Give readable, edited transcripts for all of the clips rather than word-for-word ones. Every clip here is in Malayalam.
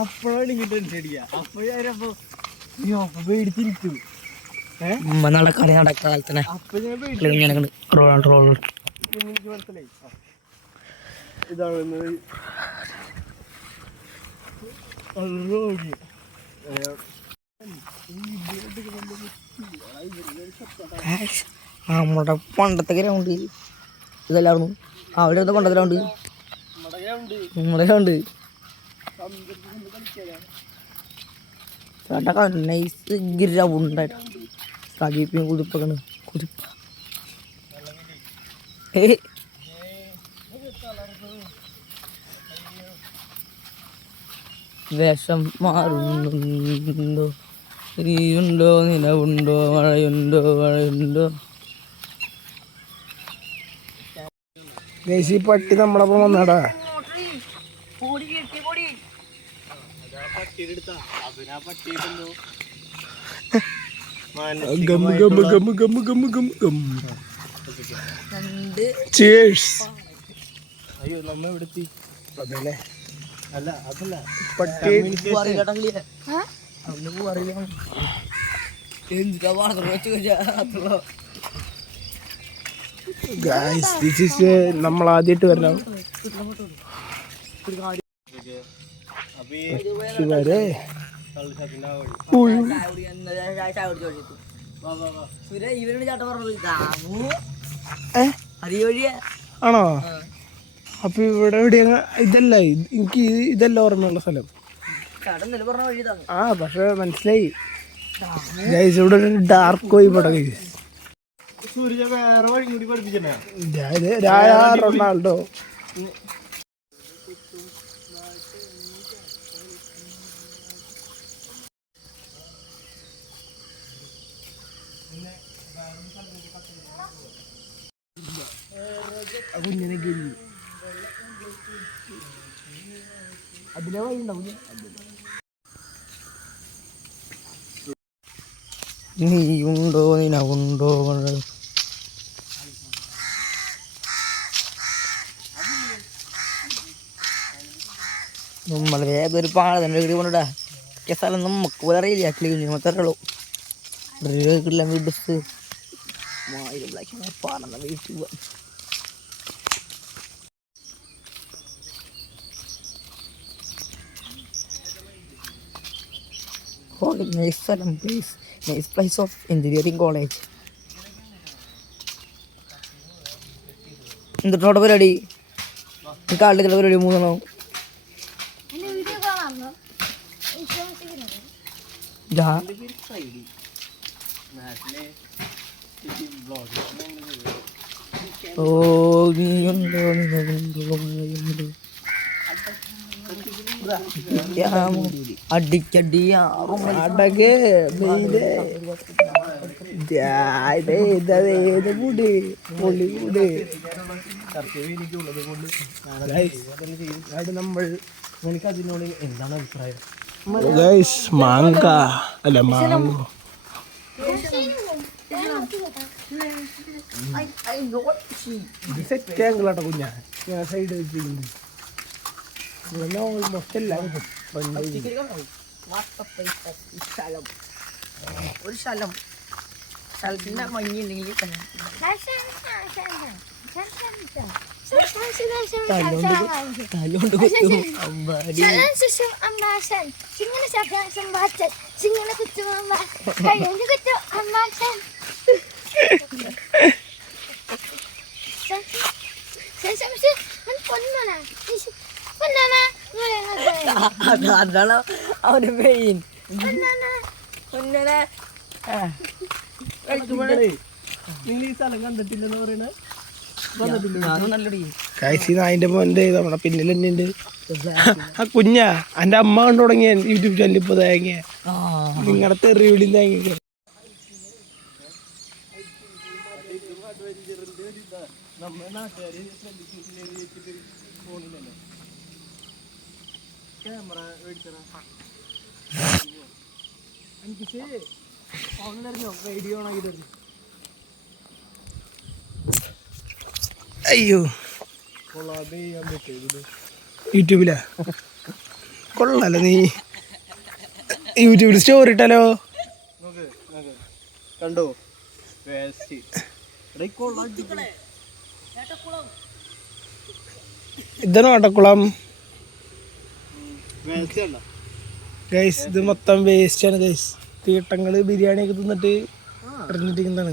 അപ്പോഴാണ് കിട്ടിയ അപ്പോഴപ്പോ പേടിച്ചിരിക്കും. കളി നടക്കാലത്തന്നെ മനസ്സിലായി ഇതാണ് നമ്മുടെ പണ്ടത്തെ ഗ്രൗണ്ട് ഇതല്ലായിരുന്നു. അവിടെ പണ്ടത്തെ ഗ്രൗണ്ട് നമ്മുടെ ഗ്രൗണ്ട് നൈസ് ഗ്രൗണ്ടായിട്ട് സജീപ്പിയും കുതിപ്പൊക്കെ കുതിപ്പ വേഷം മാറുന്നുണ്ടോ നീയുണ്ടോ നിലവുണ്ടോ മഴയുണ്ടോ മഴയുണ്ടോ. ഈ പട്ടി നമ്മളപ്പം വന്നാടാ. അയ്യോ നമ്മ എവിടെത്തി അതല്ലേ അല്ല അതല്ല പട്ടി നമ്മൾ ആദ്യമായിട്ട് വരണം. ആണോ? അപ്പൊ ഇവിടെ എവിടെയാ? ഇതല്ല എനിക്ക് ഇതല്ല ഓർമ്മയുള്ള സ്ഥലം. ആ പക്ഷെ മനസ്സിലായി. ഇവിടെ ഒരു ഡാർക്ക് പോയി ഇവിടെ റൊണാൾഡോ കുഞ്ഞിനെ ഗിരി അതിലെ വഴി ഉണ്ടാവും. നീയുണ്ടോ നിനവുണ്ടോ നമ്മൾ വേഗം ഒരു പാടത്തിൻ്റെ വീട് കൊണ്ടിടാ. സ്ഥലം നമുക്ക് പോലെ അറിയില്ല. ക്ലീനിമത്തറുള്ളൂ വീട് പാടുന്ന വീട്ടിൽ പോവാ. Nice സ്ഥലം, place, nice place of engineering college. എന്തിട്ടോടെ പരിപാടി? കാളിന്റെ പരിപാടി മൂന്നെണ്ണോ? ഓ നീയുണ്ടോ നിലവുണ്ടോ അടിക്കടിയാറും നമ്മൾ എനിക്ക് അതിനോട് എന്താണ് അഭിപ്രായം? മാങ്ക അല്ല മാങ്ങോ സെറ്റ് ആംഗിളാട്ടോ കുഞ്ഞാ. ഞാൻ സൈഡ് വെച്ചിട്ടുണ്ട്. ഓൾമോസ്റ്റ് എല്ലാം ഒരു സ്ഥലം സ്ഥലത്തിന്റെ ഭംഗിയുണ്ടെങ്കിൽ അതാണ് അവന്റെ മെയിൻ. അതിന്റെ മോന്റെ നമ്മുടെ പിന്നിൽ തന്നെ ഉണ്ട്. ആ കുഞ്ഞാ എന്റെ അമ്മ കണ്ടു തുടങ്ങിയ യൂട്യൂബ് ചാനൽ ഇപ്പൊ തേങ്ങിയ നിങ്ങളുടെ തെറിവിളി തേങ്ങ. ക്യാമറ അയ്യോ യൂട്യൂബിലാ കൊള്ളാലോ നീ യൂട്യൂബിൽ സ്റ്റോറി ഇട്ടാലോ കണ്ടോ ഇതാണ് വട്ടക്കുളം ഗൈസ്. ഇത് മൊത്തം വേസ്റ്റ് ആണ് ഗൈസ്. തീട്ടങ്ങള് ബിരിയാണി ഒക്കെ തിന്നിട്ട് എറിഞ്ഞിട്ടിരിക്കുന്നതാണ്.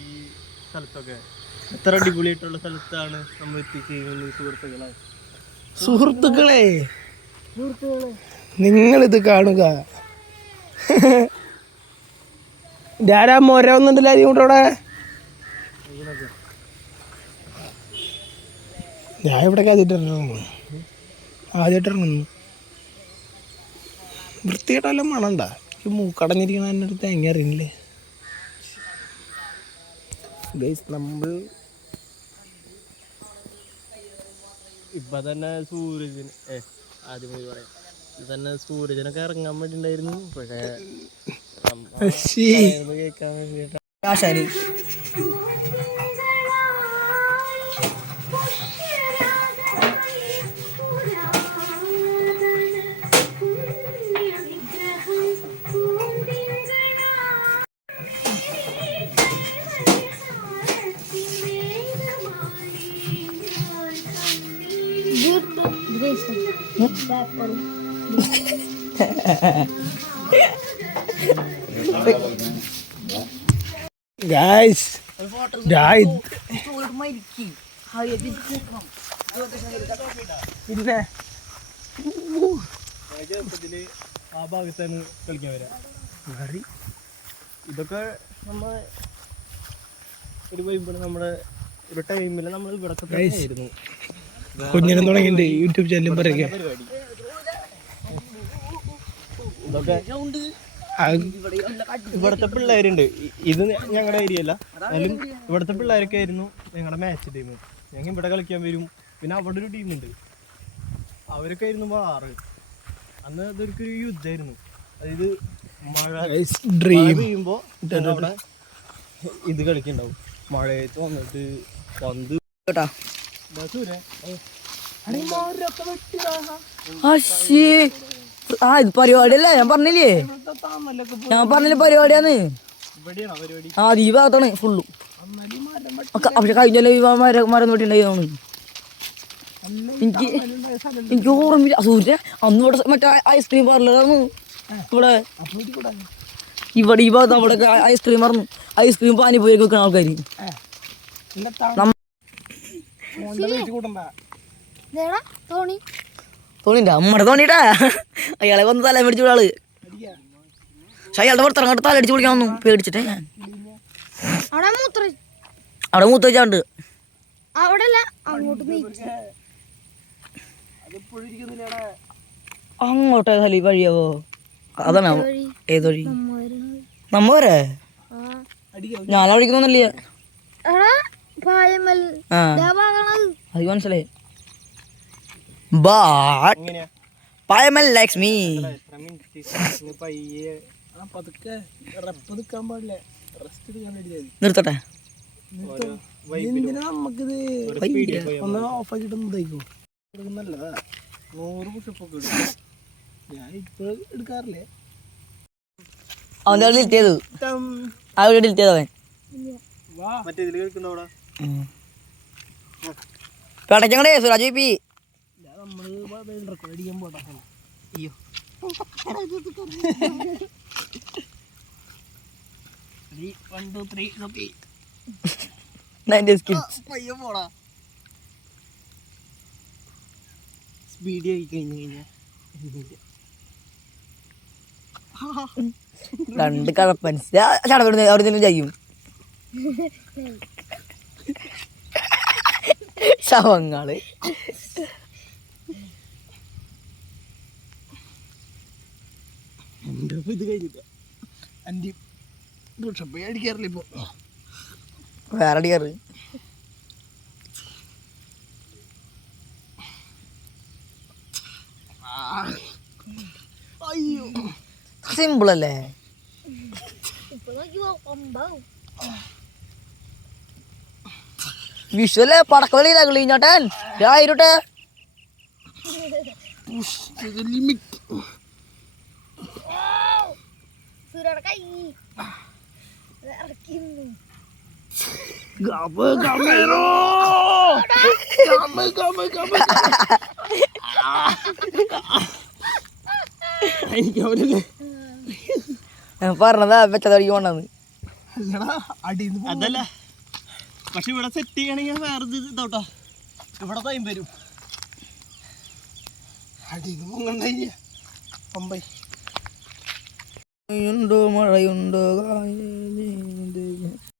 ഈ സ്ഥലത്തൊക്കെ എത്ര അടിപൊളിയായിട്ടുള്ള സ്ഥലത്താണ് നമ്മൾ എത്തിച്ചേരുന്നത് സുഹൃത്തുക്കളെ. നിങ്ങളിത് കാണുക. ഞാനാ മൊര ഒന്നുണ്ടല്ലോ അതിലൂടെ. ഞാൻ ഇവിടെ ആദ്യമായിട്ട് ഇറങ്ങുന്നു. വൃത്തികെട്ടെല്ലാം മണണ്ട. ഈ മൂക്കടഞ്ഞിരിക്കണ എൻ്റെ അടുത്ത് തേങ്ങ അറിയുന്നില്ലേ ഗൈസ്. നമ്മൾ ഇപ്പൊ തന്നെ സൂരജന് ആദ്യമായി പറയാം, ഇത് തന്നെ സൂരജനൊക്കെ ഇറങ്ങാൻ വേണ്ടിണ്ടായിരുന്നു. പക്ഷേ കേൾക്കാൻ വേണ്ടിട്ട് ഗൈസ് പിന്നെ ചെറുപ്പത്തില് ആ ഭാഗത്താണ് കളിക്കാൻ വരാം. ഇതൊക്കെ നമ്മളെ ഒരു വൈബാണ്. നമ്മുടെ ഒരു ടൈമിൽ നമ്മൾ ഇവിടെ ആയിരുന്നു. കുഞ്ഞിനെ തുടങ്ങിയിട്ടുണ്ട് യൂട്യൂബ് ചാനലും പറയുക. പരിപാടി ഇതൊക്കെ ഇവിടുത്തെ പിള്ളേരുണ്ട്. ഇത് ഞങ്ങളുടെ ഏരിയ അല്ല, എന്നാലും ഇവിടുത്തെ പിള്ളേരൊക്കെ ആയിരുന്നു ഞങ്ങളുടെ മാച്ച് ടീം. ഞങ്ങൾ ഇവിടെ കളിക്കാൻ വരും. പിന്നെ അവിടെ ഒരു ടീമുണ്ട്, അവരൊക്കെ ആയിരുന്നു 6. അന്ന് അതൊരു യുദ്ധമായിരുന്നു. അതായത് മഴ പെയ്യുമ്പോൾ അവിടെ ഇത് കളിക്കുന്നുണ്ടാവും. മഴയത്ത് വന്നിട്ട് പന്ത് ഇത് പരിപാടിയല്ലേ? ഞാൻ പറഞ്ഞില്ലേ പരിപാടിയാന്ന്. ആ ഈ ഭാഗത്താണ് ഫുള്ളും. പക്ഷെ കഴിഞ്ഞല്ലോ ഈ മരം വെട്ടിണ്ടായിരുന്നു. എനിക്ക് ഓർമ്മയില്ല സൂര്യ അന്ന് ഇവിടെ മറ്റേ ഐസ്ക്രീം പാർലറാണ്. ഇവിടെ ഈ ഭാഗത്ത് അവിടെ ഐസ്ക്രീം പറഞ്ഞു. ഐസ്ക്രീം പാനിപ്പൂരി വെക്കുന്ന ആൾക്കാർ. തോണിണ്ട അമ്മടെ തോണിട്ടാ. അയാളെ വന്ന് തല മേടിച്ചു ആള്. പക്ഷെ അയാളുടെ പുറത്തിറങ്ങോട്ട് തല അടിച്ചു കുടിക്കാന്നു പേടിച്ചിട്ടേ. ഞാൻ അവിടെ മൂത്ത് വെച്ചാണ്ട് അങ്ങോട്ടേ തലി വഴിയാവോ? അതാണ് ഏതൊഴി? നമ്മ വരെ ഞാൻ വിളിക്കുന്നൊന്നല്ലേ. അത് മനസ്സിലായി. Payammal likes me. നിർത്തട്ടെ. നമുക്കിത് ഒന്ന് ഓഫാക്കിട്ട് നല്ലതാ. 100 പുഷപ്പൊക്കെ ഞാൻ ഇപ്പൊ എടുക്കാറില്ലേ. അവൻ്റെ ഡിലീറ്റ് ചെയ്തു. അവിടെ ഡിലീറ്റ് ചെയ്തവൻ മറ്റേ ഇതിൽ കേൾക്കുന്നവിടെ പേടക്കങ്ങടെ സുരാജ് പി. അടിക്കാൻ പോട്ടെ. അയ്യോ സ്പീഡ് ആയി കഴിഞ്ഞു. രണ്ട് കഴപ്പൻസ് ചടപെടുന്ന അവിടെ നിന്നും ചെയ്യും. ശവങ്ങള് ഇത് കഴിഞ്ഞില്ല. എൻ്റെ പുഷപ്പ് അടിക്കാറില്ല ഇപ്പൊ. വേറെ അടിക്കാറ്. അയ്യോ സിമ്പിൾ അല്ലേ? വിഷുവല്ലേ പടക്കളി കളിഞ്ഞോട്ടൻ ആയിരട്ടെ പറഞ്ഞതാ വെച്ചതടിക്ക് പോണ്ടെന്ന് അതല്ല പക്ഷെ ഇവിടെ സെറ്റ് ചെയ്യണമെങ്കിൽ വേറെ ഇതോട്ടോ ഇവിടെ ടൈം വരും മഴയുണ്ടോ